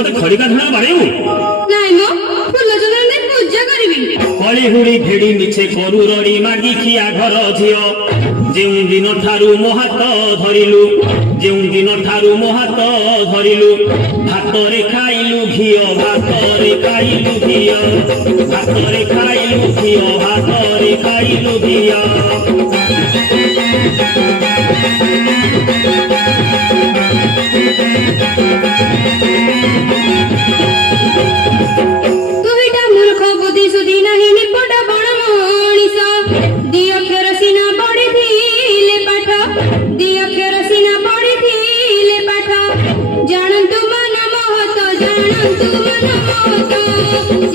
ମତେ ଖଡିକା ଧାନ ବାଡ଼େଇବୁ? ନାଇଁ ମ ଫୁଲ ଚନ୍ଦନରେ ପୂଜା କରିବି। କଳି ହୁଡ଼ି ଭିଡ଼ି ମିଛେ କରୁ ରଡ଼ି ମାଗି ଖିଆ ଘର ଝିଅ। ଯେଉଁ ଦିନ ଠାରୁ ମୋ ହାତ ଧରିଲୁ, ଯେଉଁ ଦିନ ଠାରୁ ମୋ ହାତ ଧରିଲୁ, ଭାତରେ ଖାଇଲୁ ଘିଅ, ଭାତରେ ଖାଇଲୁ ଘିଅ, ଭାତରେ ଖାଇଲୁ ଘିଅ, ଭାତରେ ଖାଇଲୁ ଘିଅ। ଦୁଇଟା ମୂର୍ଖ ବୁଦ୍ଧି ସୁଧି ନାହିଁ ନିପଟ ବଣ ମଣିଷ। ଦି ଅକ୍ଷର ସିନା ପଢିଥିଲେ ପାଠ, ଦି ଅକ୍ଷର ସିନା ପଢିଥିଲେ ପାଠ। ଜାଣନ୍ତୁ ମନ ମହତ, ଜାଣନ୍ତୁ ମନ ମହତ,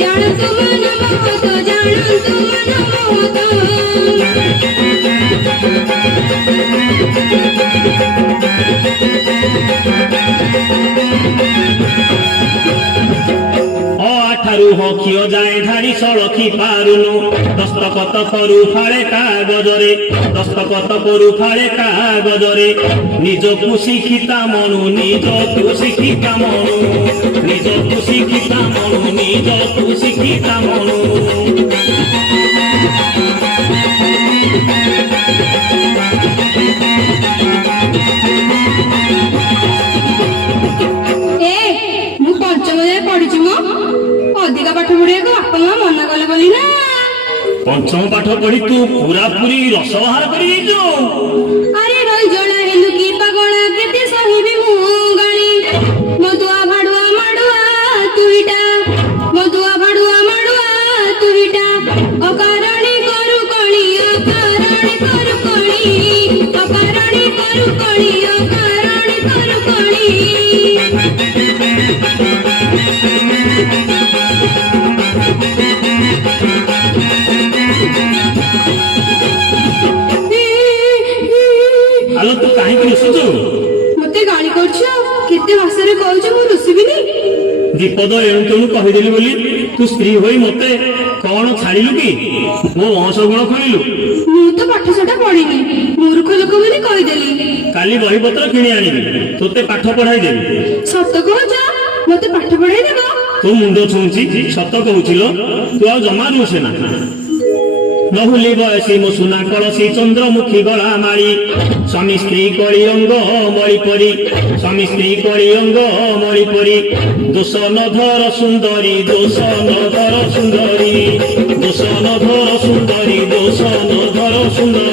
ଜାଣନ୍ତୁ ମନ ମହତ, ଜାଣନ୍ତୁ ମନ ମହତ। ଠାରୁ ହକିଅ ଯାଏ ଧାଡ଼ି ସଳଖି ପାରୁନୁ। ଦସ୍ତଖତ କରୁ ଫାଳେ କାଗଜରେ, ଦସ୍ତଖତ କରୁ ଫାଳେ କାଗଜରେ। ନିଜକୁ ଶିକ୍ଷିତା ମନୁ, ନିଜକୁ ଶିକ୍ଷିତା ମନୁ, ନିଜକୁ ଶିକ୍ଷିତା ମନୁ, ନିଜକୁ ଶିକ୍ଷିତା ମନୁ। ମୁଁ ପଞ୍ଚମ ଯାଏ ପଢିଛି ମ, ଅଧିକା ପାଠ ପଢିବାକୁ ବାପା ମା ମନା କଲେ ବୋଲି ନା। ପଞ୍ଚମ ପାଠ ପଢି ତୁ ପୁରାପୁରି ରସ ବାହାର କରି ଯାଇଛୁ। ଆରେ ରଇଜଳା ହେଲୁ କି ପାଗଳା, କେତେ ସହିବି ମୁଁ ଗାଳି। ମଦୁଆ ଭାଡୁଆ ମାଡୁଆ ତୁଇଟା, ମଦୁଆ ଭାଡୁଆ ମାଡୁଆ ତୁଇଟା। ଅକାରଣୀ କରୁ କଳି, ଅକାରଣୀ କରୁ କଳି, ଅକାରଣୀ କରୁ କଳି, ଅକାରଣୀ କରୁ କଳି। ଆଲୋ ତୁ କାହିଁକି ରୁଷୁଛୁ? ମତେ ଗାଳି କରୁଛ? କେତେ ଭାଷାରେ କହୁଛ, ମୁଁ ରୁଷିବିନି। ବିପଦ ଏଣୁ ତେଣୁ କହିଦେଲି ବୋଲି ତୁ ସ୍ତ୍ରୀ ହୋଇ ମତେ କଣ ଛାଡ଼ିଲୁ କି? ମୋ ଅସଗୁଣ ଖୋଳିଲୁ। ମୁଁ ତ ପାଠଶାଠ ପଢିନି, ମୂର୍ଖ ଲୋକ ବୋଲି କହିଦେଲି। କାଲି ବହିପତ୍ର କିଣି ଆଣିବି, ତୋତେ ପାଠ ପଢାଇ ଦେବି। ସତ କହୁଛ? ମତେ ପାଠ ପଢାଇ ଦେବ? ତୋ ମୁଣ୍ଡ ଛୁଉଁଛି, ସତ କହୁছিল। ତୁ ଆଉ ଜମା ରୁଷେ ନା। ନହୁଲି ବୟସୀ ମୋ ସୁନା କଳସୀ, ଚନ୍ଦ୍ରମୁଖୀ ଗଳା ମାଳି। ସ୍ୱାମୀ ସ୍ତ୍ରୀ କଳି ଅଙ୍ଗ ମଳି ପରି, ସ୍ୱାମୀ ସ୍ତ୍ରୀ କଳି ଅଙ୍ଗ ମଳି ପରି। ଦୋଷ ନଧର ସୁନ୍ଦରୀ, ଦୋଷ ନଧର ସୁନ୍ଦରୀ, ଦୋଷ ନଧର ସୁନ୍ଦରୀ, ଦୋଷ ନଧର ସୁନ୍ଦରୀ।